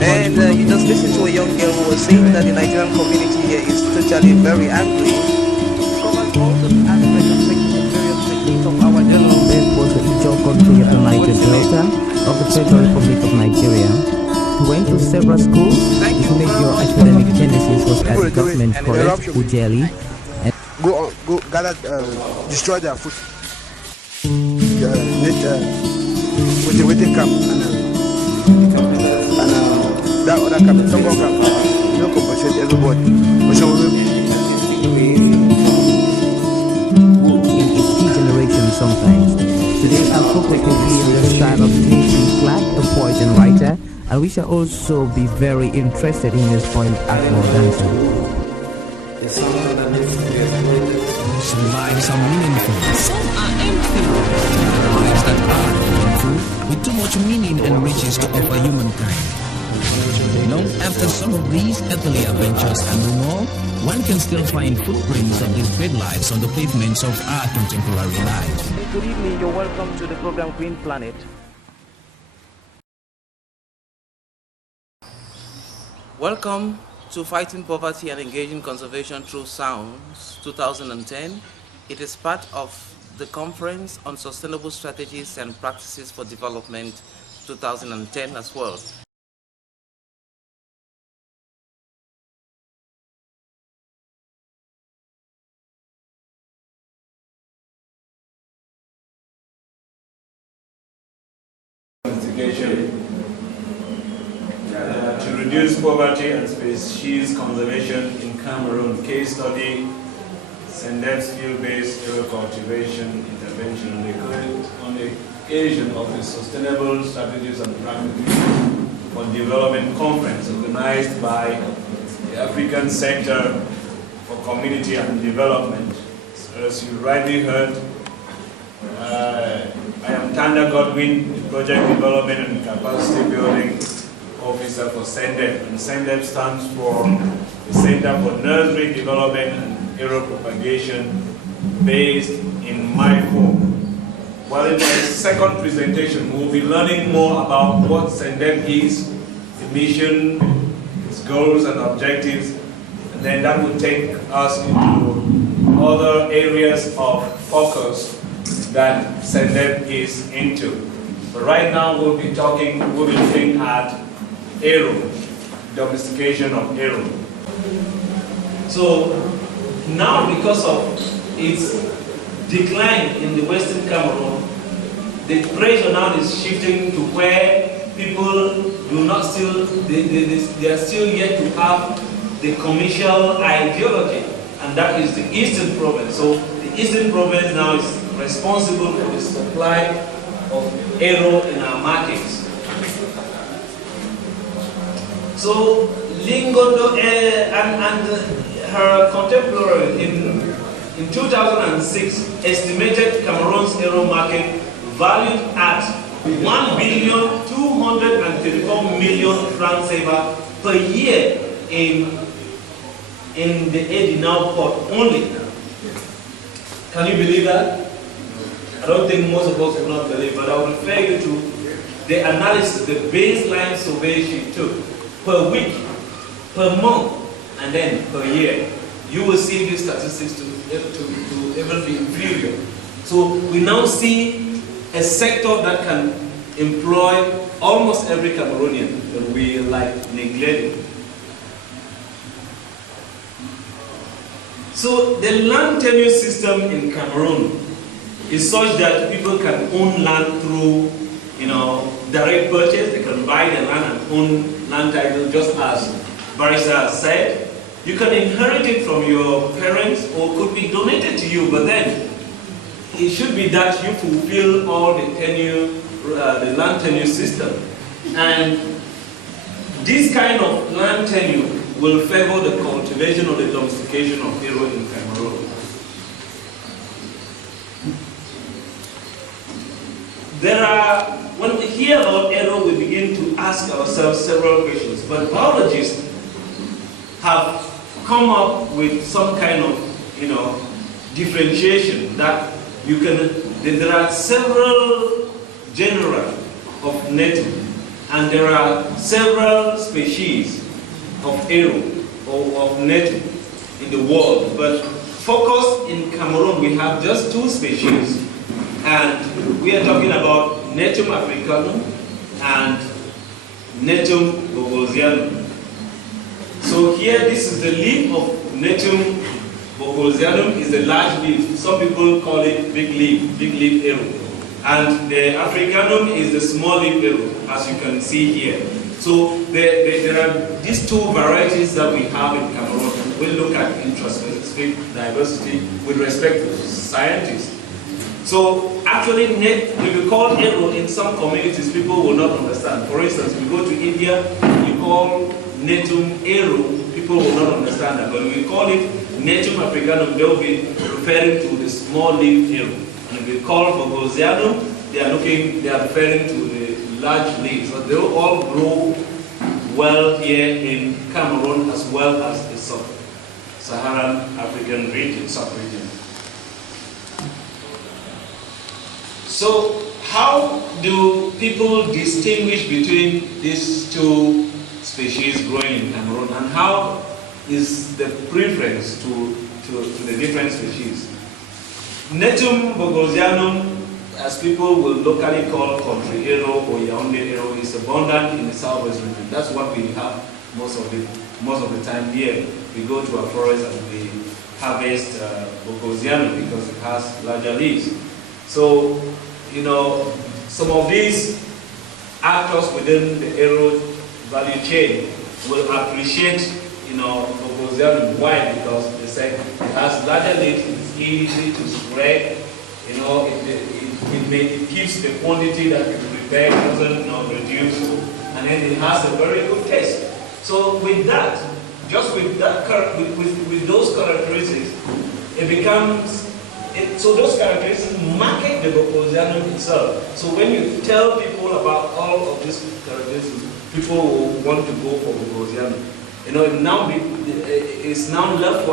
And you just listen to a young girl who was saying that the Nigerian community here is totally very angry. It covers all the aspects and various techniques of our development. This was the Ijaw country of the Niger Delta of the Federal Republic of Nigeria. He went to several schools. His major academic genesis was at the government college, Ujeli. Go gather, destroy their food. With the waiting camp and that other camp, some more camp, you don't compensate everybody. In its key generation sometimes. Today I'll focus on the style of K.C. Clark, a poet and writer, and we shall also be very interested in his point Akmo dancer. Some lives are meaningful, some are empty. Lives that are meaningful, with too much meaning and riches to offer humankind. Long after some of these earthly adventures and no more, one can still find footprints of these great lives on the pavements of our contemporary life. Good evening, you're welcome to the program Green Planet. Welcome to Fighting Poverty and Engaging Conservation Through Sounds 2010. It is part of the Conference on Sustainable Strategies and Practices for Development 2010 as well. To reduce poverty and species conservation in Cameroon, case study, Sendep's field-based area cultivation intervention on the occasion of the Sustainable Strategies and Practices for Development Conference organized by the African Center for Community and Development. So as you rightly heard, I am Tanda Godwin, the Project Development and Capacity Building Officer for CENDEP, and CENDEP stands for the Center for Nursery Development and Aero Propagation based in Maifo. Well, in my second presentation, we'll be learning more about what CENDEP is, the mission, its goals and objectives, and then that will take us into other areas of focus that CENDEP is into. But right now we'll be looking at Aero, domestication of Aero. So now, because of its decline in the Western Cameroon, the pressure now is shifting to where people do not still, they are still yet to have the commercial ideology, and that is the Eastern Province. So the Eastern Province now is responsible for the supply of Aero in our markets. So Lingondo and her contemporary in 2006 estimated Cameroon's Aero market valued at 1,234 million francs CFA per year in the Edinal port only. Can you believe that? I don't think most of us will not believe, but I will refer you to the analysis, the baseline survey she took per week, per month, and then per year. You will see these statistics to even be inferior. So we now see a sector that can employ almost every Cameroonian, but we like neglect it. So the land tenure system in Cameroon is such that people can own land through, direct purchase. They can buy the land and own land title, just as Barrister said. You can inherit it from your parents or could be donated to you, but then it should be that you fulfill all the tenure, the land tenure system. And this kind of land tenure will favor the cultivation or the domestication of Aero in Cameroon. When we hear about Aero, we begin to ask ourselves several questions, but biologists have come up with some kind of, differentiation that there are several genera of native And there are several species of arrow or of nettle in the world, but focused in Cameroon we have just 2 species, and we are talking about Netum africanum and Netum bogosianum. So here, this is the leaf of Netum bogosianum, is the large leaf. Some people call it big leaf arrow. And the africanum is the small leaf arrow, as you can see here. So there are these 2 varieties that we have in Cameroon. We'll look at intraspecific diversity with respect to scientists. So actually, if you call arrow in some communities, people will not understand. For instance, if you go to India, you call Netum arrow, people will not understand that. But if we call it Netum africanum, they will be referring to the small leaf arrow. And if we call bogosianum, they are referring to the large leaves. So they will all grow well here in Cameroon as well as the sub-Saharan African region, sub-region. So how do people distinguish between these 2 species growing in Cameroon, and how is the preference to the different species? Netum bogosianum, as people will locally call country arrow or Yaoundé arrow, is abundant in the southwest region. That's what we have most of the time here. We go to our forest and we harvest bogosianum because it has larger leaves. So, you know, some of these actors within the arrow value chain will appreciate, you know, bogosianum. Why? Because they say it has larger leaves, it's easy to spread, you know, it keeps the quantity that you prepare, doesn't, you know, reduce, and then it has a very good taste. So with that, just with that, with those characteristics, it becomes. So those characteristics market the bogosianum itself. So when you tell people about all of these characteristics, people will want to go for bogosianum. You know, it's now left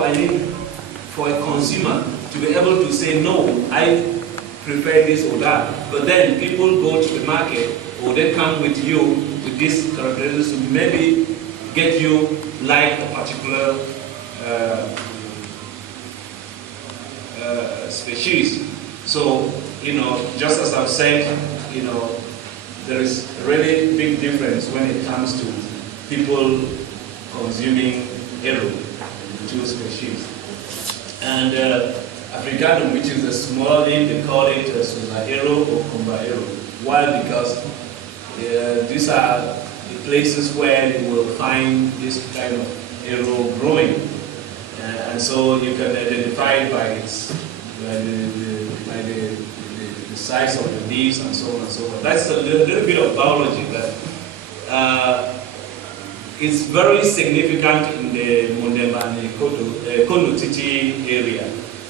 for a consumer to be able to say, no, I prefer this or that. But then people go to the market, or they come with you with these characteristics to maybe get you like a particular species. So, you know, just as I've said, you know, there is a really big difference when it comes to people consuming arrow, the 2 species. And africanum, which is a small leaf, they call it Suza arrow or Kumba arrow. Why? Because these are the places where you will find this kind of arrow growing. And so you can identify it by the size of the leaves and so on and so forth. That's a little bit of biology, but it's very significant in the Mondemba and Kondo Titi area,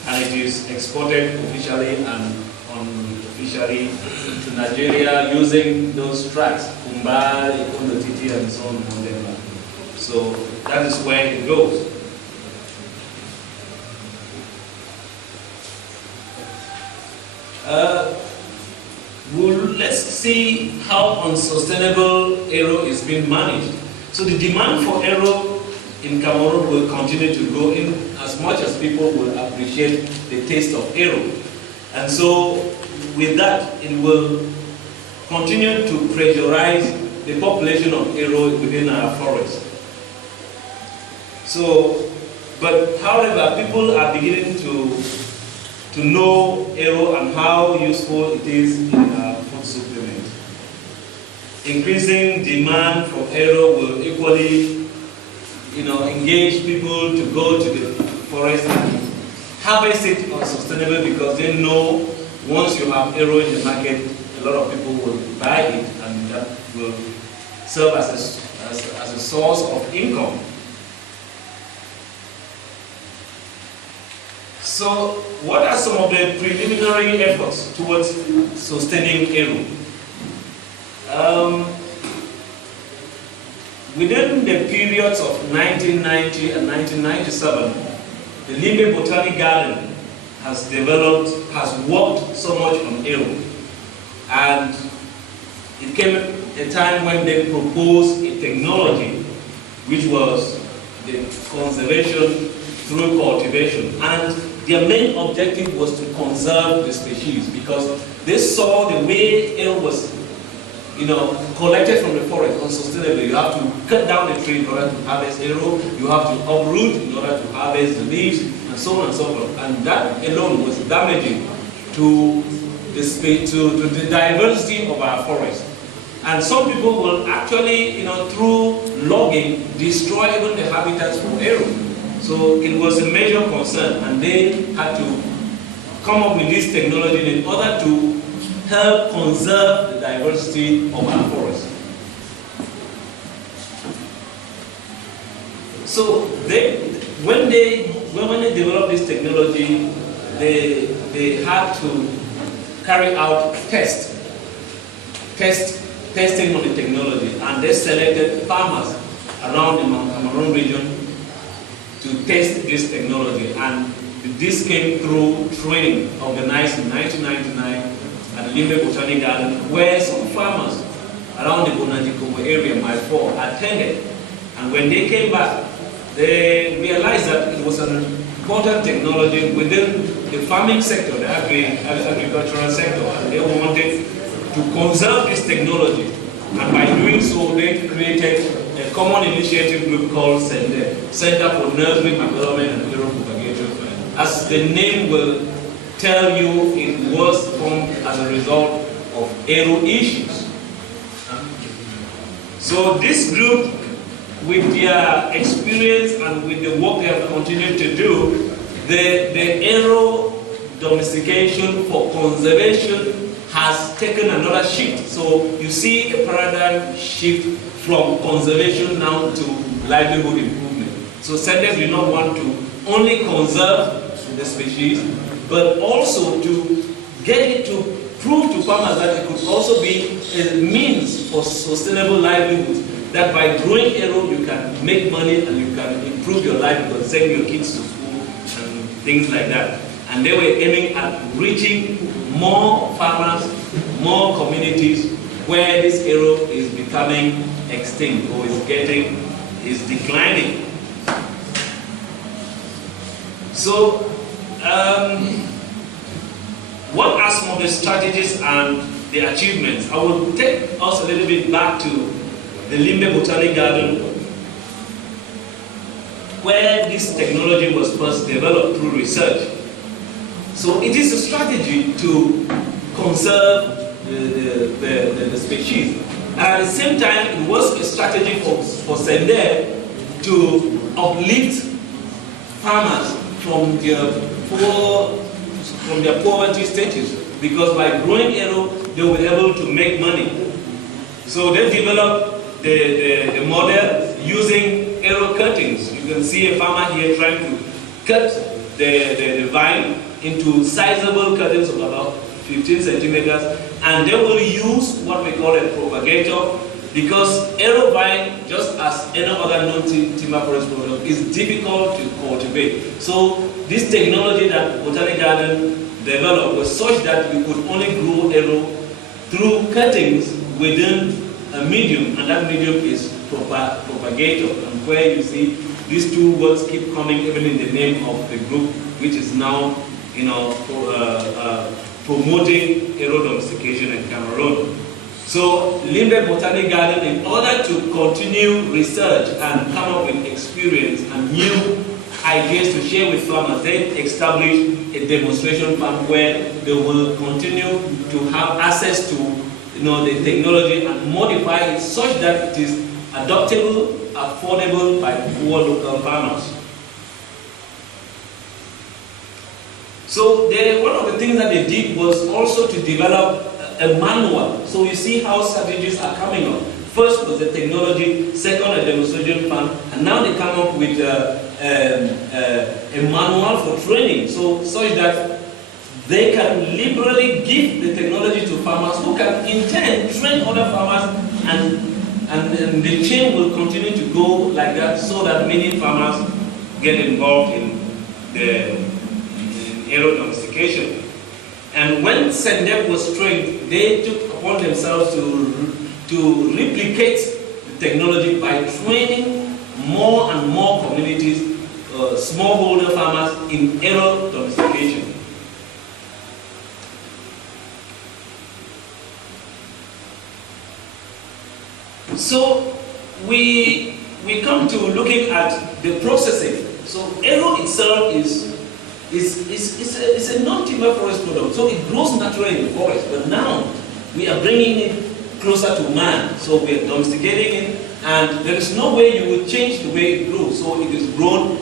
and it is exported officially and unofficially to Nigeria using those tracks, Kumba, Kondo Titi, and so on, Mondemba. So that is where it goes. Let's see how unsustainable arrow is being managed. So the demand for arrow in Cameroon will continue to grow in as much as people will appreciate the taste of arrow. And so with that, it will continue to pressurize the population of arrow within our forest. So, but however, people are beginning to know arrow and how useful it is in our food supplement. Increasing demand for arrow will equally, engage people to go to the forest and harvest it sustainable, because they know once you have arrow in the market, a lot of people will buy it, and that will serve as a source of income. So, what are some of the preliminary efforts towards sustaining arrow? Within the periods of 1990 and 1997, the Limbe Botanic Garden has worked so much on arrow, and it came a time when they proposed a technology which was the conservation through cultivation. And their main objective was to conserve the species because they saw the way air was collected from the forest unsustainably. You have to cut down the tree in order to harvest arrow, you have to uproot in order to harvest the leaves, and so on and so forth. And that alone was damaging to the diversity of our forest. And some people will actually, through logging, destroy even the habitats for arrow. So it was a major concern, and they had to come up with this technology in order to help conserve the diversity of our forest. So when they developed this technology, they had to carry out testing on the technology, and they selected farmers around the Mount Cameroon region to test this technology. And this came through training organized in 1999 at the Limbe Botanic Garden, where some farmers around the Bonanjikomo area, Mile 4, attended. And when they came back, they realized that it was an important technology within the farming sector, the agricultural sector, and they wanted to conserve this technology. And by doing so, they created a common initiative group called CENDE, Center for Nursery Development and Arrow Propagation. As the name will tell you, it was formed as a result of arrow issues. So this group, with their experience and with the work they have continued to do, the arrow domestication for conservation has taken another shift. So you see a paradigm shift from conservation now to livelihood improvement. So CENDE do not want to only conserve the species, but also to get it to prove to farmers that it could also be a means for sustainable livelihoods. That by growing arrow, you can make money and you can improve your life because send your kids to school and things like that. And they were aiming at reaching more farmers, more communities where this arrow is becoming extinct or is declining. So, what are some of the strategies and the achievements? I will take us a little bit back to the Limbe Botanic Garden, where this technology was first developed through research. So it is a strategy to conserve the species. And at the same time, it was a strategy for CENDE to uplift farmers from their poverty status, because by growing arrow, they were able to make money. So they developed the model using arrow cuttings. You can see a farmer here trying to cut the vine into sizable cuttings of about 15 centimeters, and they will use what we call a propagator, because arrow vine, just as any other non-timber forest product, is difficult to cultivate. So this technology that Botanic Garden developed was such that you could only grow arrow through cuttings within a medium, and that medium is propagator. And where you see these two words keep coming even in the name of the group, which is now promoting arrow domestication in Cameroon. So Limbe Botanic Garden, in order to continue research and come up with experience and new ideas to share with farmers, they established a demonstration farm where they will continue to have access to the technology and modify it such that it is adoptable, affordable by poor local farmers. So one of the things that they did was also to develop a manual. So you see how strategies are coming up. First was the technology, second a demonstration farm, and now they come up with a manual for training, so such that they can liberally give the technology to farmers who can in turn train other farmers, and the chain will continue to go like that, so that many farmers get involved in arrow domestication. And when CENDE was trained, they took upon themselves to to replicate the technology by training more and more communities, smallholder farmers in arrow domestication. So we come to looking at the processing. So arrow itself is a non-timber forest product. So it grows naturally in the forest, but now we are bringing it closer to man. So we are domesticating it, and there is no way you will change the way it grows. So it is grown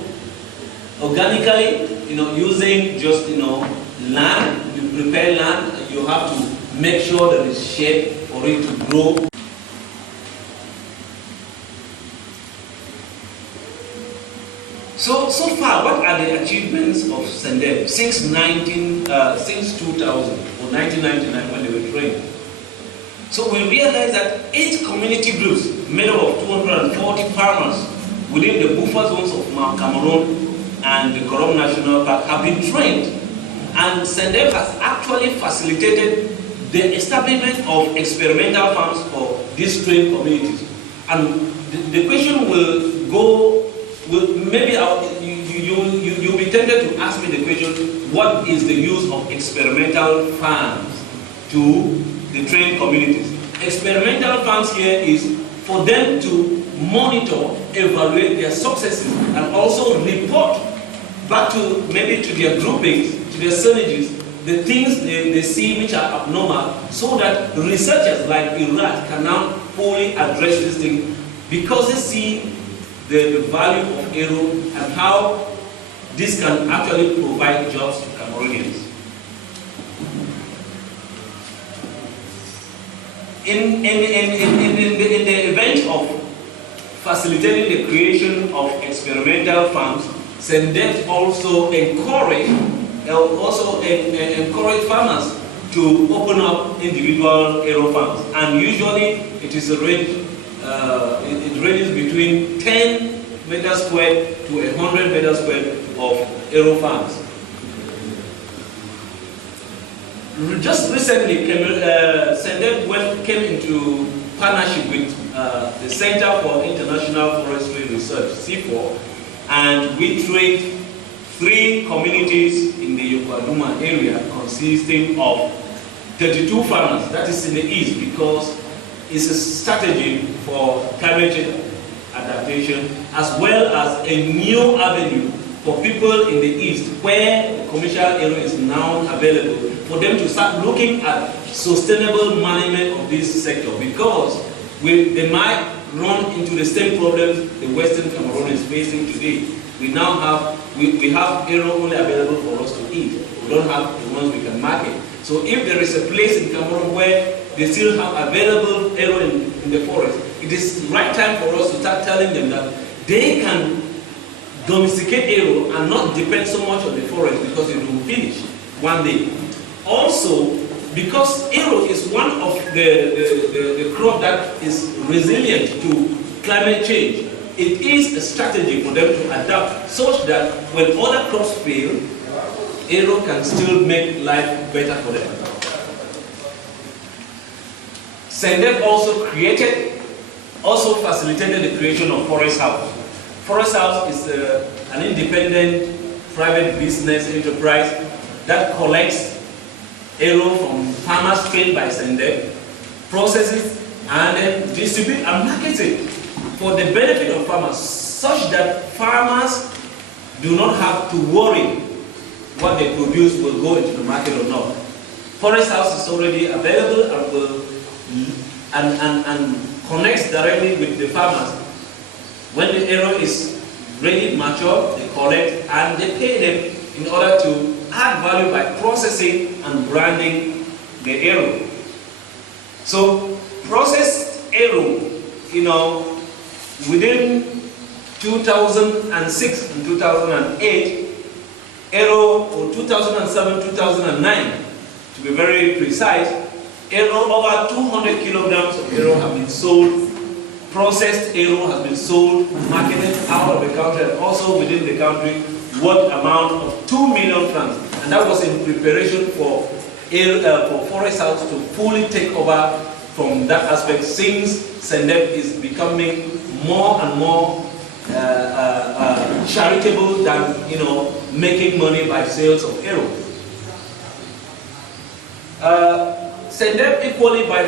organically, using just land. You prepare land. You have to make sure there is shade for it to grow. So far, what are the achievements of SENDEP since 2000 or 1999 when they were trained? So we realized that 8 community groups made up of 240 farmers within the buffer zones of Mount Cameroon and the Korom National Park have been trained, and SENDEP has actually facilitated the establishment of experimental farms for these trained communities. And the question will go. Well, maybe you'll be tempted to ask me the question, what is the use of experimental farms to the trained communities? Experimental farms here is for them to monitor, evaluate their successes, and also report back to maybe to their groupings, to their synergies, the things they see which are abnormal, so that researchers like Iraq can now fully address this thing, because they see the value of arrow and how this can actually provide jobs to Cameroonians. In the event of facilitating the creation of experimental farms, SENDEP also encourage farmers to open up individual arrow farms, and usually it is a range. It ranges between 10 meters squared to 100 meters squared of arrow farms. Just recently, SENDEP came into partnership with the Center for International Forestry Research, C4, and we trained 3 communities in the Yokwaluma area consisting of 32 farmers. That is in the east, because it's a strategy for climate change adaptation, as well as a new avenue for people in the east, where the commercial area is now available, for them to start looking at sustainable management of this sector, because they might run into the same problems the Western Cameroon is facing today. We now have arrow only available for us to eat. We don't have the ones we can market. So if there is a place in Cameroon where they still have available arrow in the forest, it is the right time for us to start telling them that they can domesticate arrow and not depend so much on the forest, because it will finish one day. Also, because arrow is one of the crop that is resilient to climate change, it is a strategy for them to adapt such that when other crops fail, arrow can still make life better for them. SENDEP also facilitated the creation of Forest House. Forest House is an independent private business enterprise that collects arrow from farmers paid by SENDEP, processes and then distributes and markets it for the benefit of farmers, such that farmers do not have to worry what they produce will go into the market or not. Forest House is already available and will and connects directly with the farmers. When the arrow is ready, mature, they collect and they pay them in order to add value by processing and branding the arrow. So processed arrow, within 2006 and 2008, arrow, or 2007, 2009, to be very precise, over 200 kilograms of arrow have been sold. Processed arrow has been sold, marketed out of the country and also within the country, worth amount of 2 million francs. And that was in preparation for Forest House to fully take over from that aspect, since SENDEP is becoming more and more charitable than, making money by sales of arrow. SENDEP equally by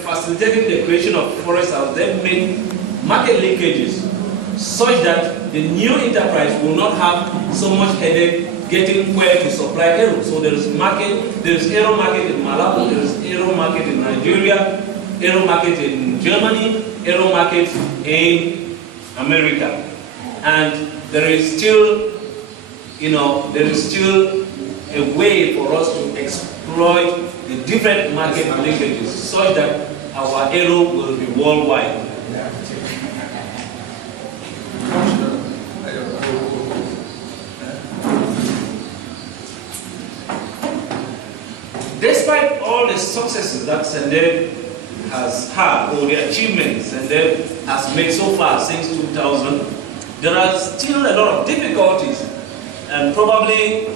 facilitating the creation of forests has then made market linkages such that the new enterprise will not have so much headache getting where to supply arrow. So there is arrow market in Malawi, there is arrow market in Nigeria, arrow market in Germany, arrow market in America. And there is still, a way for us to exploit the different market linkages such that our arrow will be worldwide. Despite all the successes that SENDEP has had, or the achievements SENDEP has made so far since 2000, there are still a lot of difficulties, and probably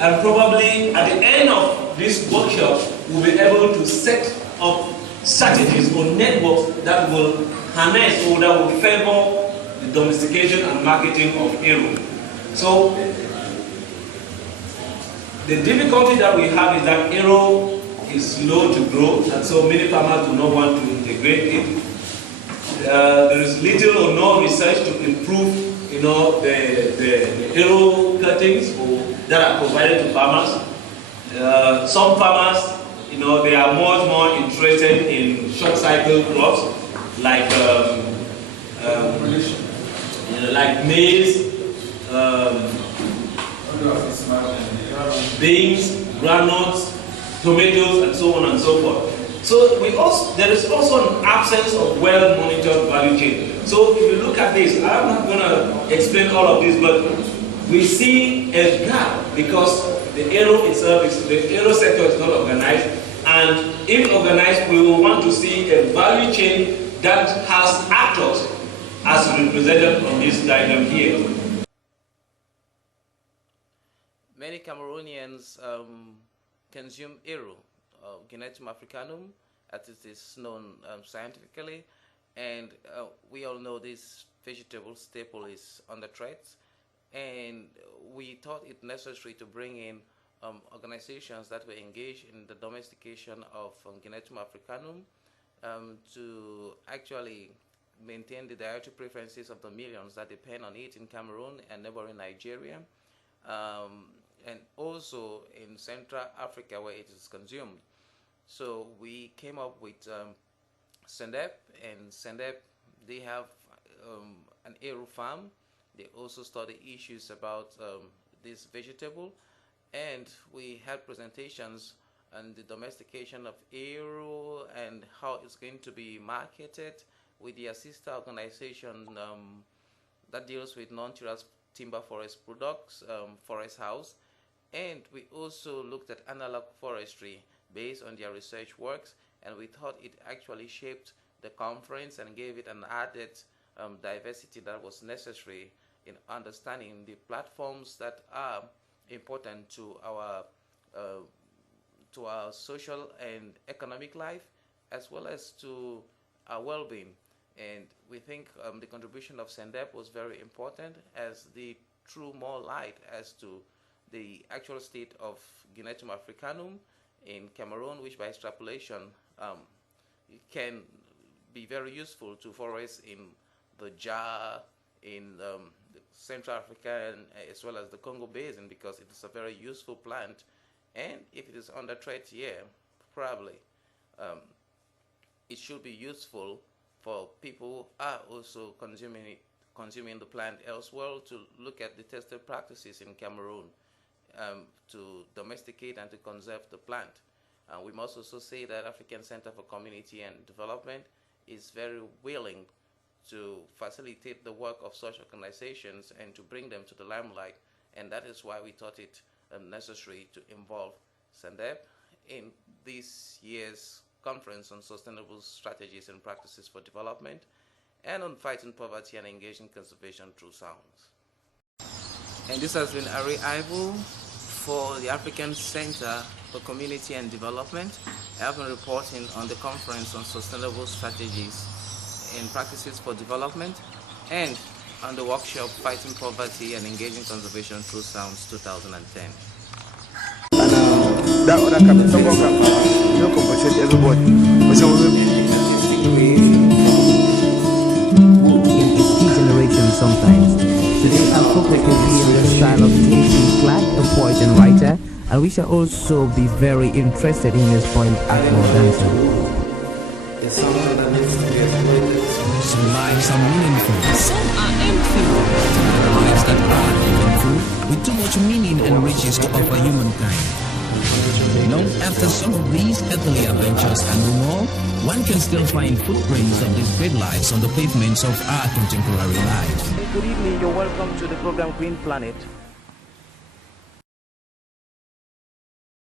at the end of this workshop, we'll be able to set up strategies or networks that will harness or that will favor the domestication and marketing of arrow. So the difficulty that we have is that arrow is slow to grow, and so many farmers do not want to integrate it. There is little or no research to improve, the arrow cuttings that are provided to farmers. Some farmers, they are much more interested in short-cycle crops like maize, beans, groundnuts, tomatoes, and so on and so forth. So there is also an absence of well-monitored value chain. So if you look at this, I'm not going to explain all of this, but we see a gap because the arrow sector is not organized, and if organized, we will want to see a value chain that has actors as represented on this diagram here. Many Cameroonians consume arrow, Guineatum africanum, as it is known scientifically, and we all know this vegetable staple is under threat, and we thought it necessary to bring in organizations that were engaged in the domestication of Guineatum africanum to actually maintain the dietary preferences of the millions that depend on it in Cameroon and neighboring Nigeria, and also in Central Africa where it is consumed. So we came up with SENDEP, and SENDEP, they have an arrow farm. They also study issues about this vegetable, and we had presentations on the domestication of arrow and how it's going to be marketed with the sister organization that deals with non-terrestrial timber forest products, Forest House. And we also looked at analog forestry based on their research works, and we thought it actually shaped the conference and gave it an added diversity that was necessary in understanding the platforms that are important to our social and economic life, as well as to our well-being. And we think the contribution of SENDEP was very important, as they threw more light as to the actual state of Guineatum africanum in Cameroon, which by extrapolation can be very useful to forests in the Jar, in the Central Africa, and as well as the Congo Basin, because it is a very useful plant. And if it is under threat here, probably it should be useful for people who are also consuming the plant elsewhere to look at the tested practices in Cameroon to domesticate and to conserve the plant. We must also say that African Center for Community and Development is very willing to facilitate the work of such organizations and to bring them to the limelight, and that is why we thought it necessary to involve SENDEP in this year's conference on sustainable strategies and practices for development and on fighting poverty and engaging conservation through sounds. And this has been Arrey Mbongaya for the African Center for community and development. I have been reporting on the conference on sustainable strategies and practices for development, and on the workshop Fighting Poverty and Engaging Conservation Through Sounds 2010. And that other coming, some more come, you know, compensate everybody. But so we in its key generation sometimes. Today our focus will be on the style of Casey Clark, a poet and writer, and we shall also be very interested in his point Akmo dancer. It's something that needs to be exploited. Some lives are meaningful. Some are empty. Lives that are meaningful, with too much meaning and riches to offer humankind. After some of these earthly adventures and more, one can still find footprints of these great lives on the pavements of our contemporary lives. Good evening, you're welcome to the program Green Planet.